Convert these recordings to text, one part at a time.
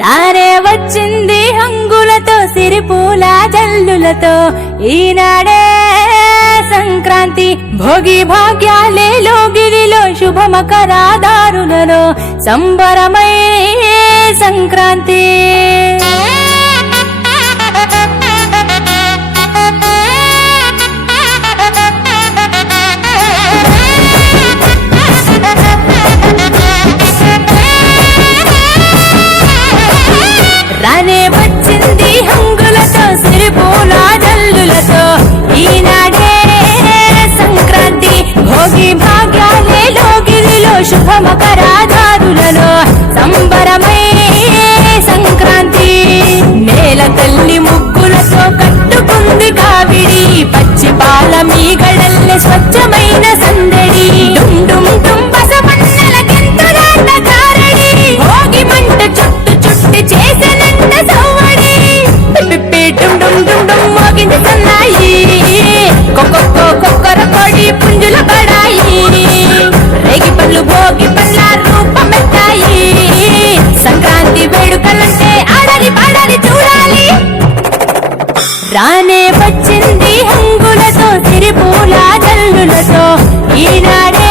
రానే వచ్చింది హంగులతో సిరిపూల జల్లులతో ఈనాడే సంక్రాంతి భోగి భాగ్యాలే లోగిలిలో శుభమకరాదారులలో సంబరమై సంక్రాంతి రానే వచ్చింది హంగులతో సిరిపూల జల్లులతో ఈనాడే సంక్రాంతి భోగి భాగ్యాలే లోగిలిలో శుభమకరాదారులలో సంబరమై సంక్రాంతి నేల తల్లి ముగ్గులతో కట్టుకుంది కావిడి పచ్చి పాల మీగడల్లే స్వచ్ఛమైన సందడి డుమ్ డుమ్ డుమ్ బసవన్నెలకెంతో దాట కారడి భోగి మంట చుట్టు చుట్టి చేసెనంట సవ్వడి పిప్పి డుమ్ డుమ్ డుమ్ డుమ్ మోగింది సన్నాయి కొక్కొక్కో కొక్కర కొడి పుంజుల పడాయి రేగి పళ్ళు భోగి పళ్ళ రూపమెత్తాయి సంక్రాంతి వేడుకలంటే ఆడాలి పాడాలి చూడాలి రానే వచ్చింది హంగులతో సిరిపూల జల్లులతో ఈనాడే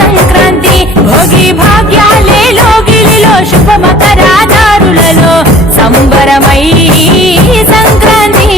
సంక్రాంతి భోగి భాగ్యాలే లోగిలిలో శుభమకరాదారులలో సంబరమై సంక్రాంతి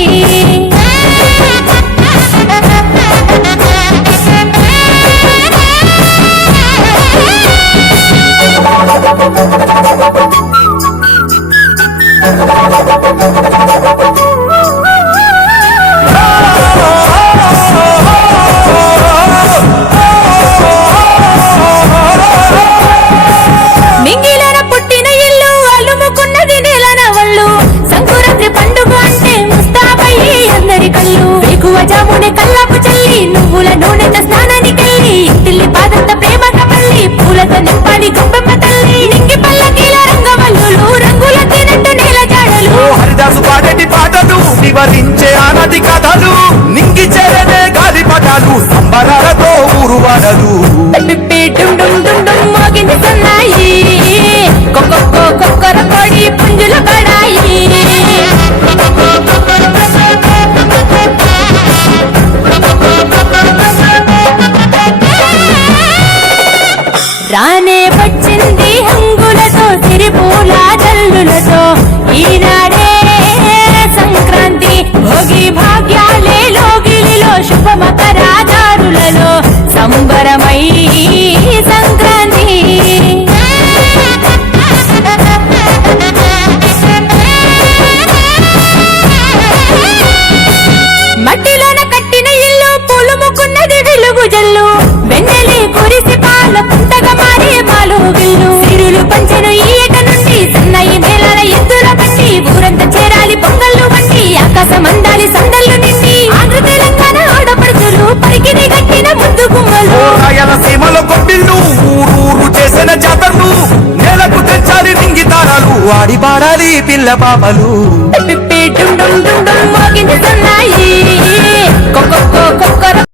మింగిలన పుట్టిన ఇల్లు అలుముకున్నది నెలన వళ్ళు సంకురాత్రి పండుగ అంటే ముస్తాబయ్యి అందరి కళ్ళు వేకువ జామునే కల్లాపు చల్లి నువ్వుల నూనెతో స్నానానికెళ్ళి ఇంటిల్లి పాదంత ప్రేమక పల్లి పూలతో నింపాలి గొప్పమ్మ తల్లి నింగి పల్లకీల రంగవల్లులు రంగుల తినట్టు నేల జాడలు హరిదాసు పాడేటి పాటలు వివరించే ఆనది కథలు నింగి చేరనే గాలి పటాలు సంబరాలతో ఊరు వాడలు పిప్పి డుమ్ డుమ్ డుమ్ డుమ్ మోగింది సన్నాయి కొక్కొక్కో కొక్కర కొడి పుంజుల పడాయి రానే వచ్చింది హంగులతో సిరిపూల జల్లులతో ఈనాడే సంక్రాంతి భోగి భాగ్యాలే లోగిలిలో శుభమకరాదారులలో సంబరమై సంక్రాంతి మట్టిలోన కట్టిన ఇల్లు పులుముకున్నది వెలుగు జల్లు వెన్నెలి కురిసి పాల పుంటగా మారే పాలు గిల్లు సిరులు పంచెను ఈయట నుండి సన్నయి నేలల ఎద్దుల బండి ఊరంతా చేరాలి పొంగళ్ళు వంటి ఆకాశం అందాలి సందళ్ళు నిండి ఆంధ్ర తెలంగాణ ఆడపడుచులు పరికిని కట్టిన ముద్దు గుమ్మలు రాయలసీమలో కొట్టిల్లు ఊరూరు చేసిన జాతరలు నేలకు తెచ్చాలి నింగి తారాలు ఆడి పాడాలి పిల్ల పాపలు పిప్పి డుమ్ డుమ్ డుమ్ డుమ్ మోగింది సన్నాయి కొక్కొక్కో కొక్కర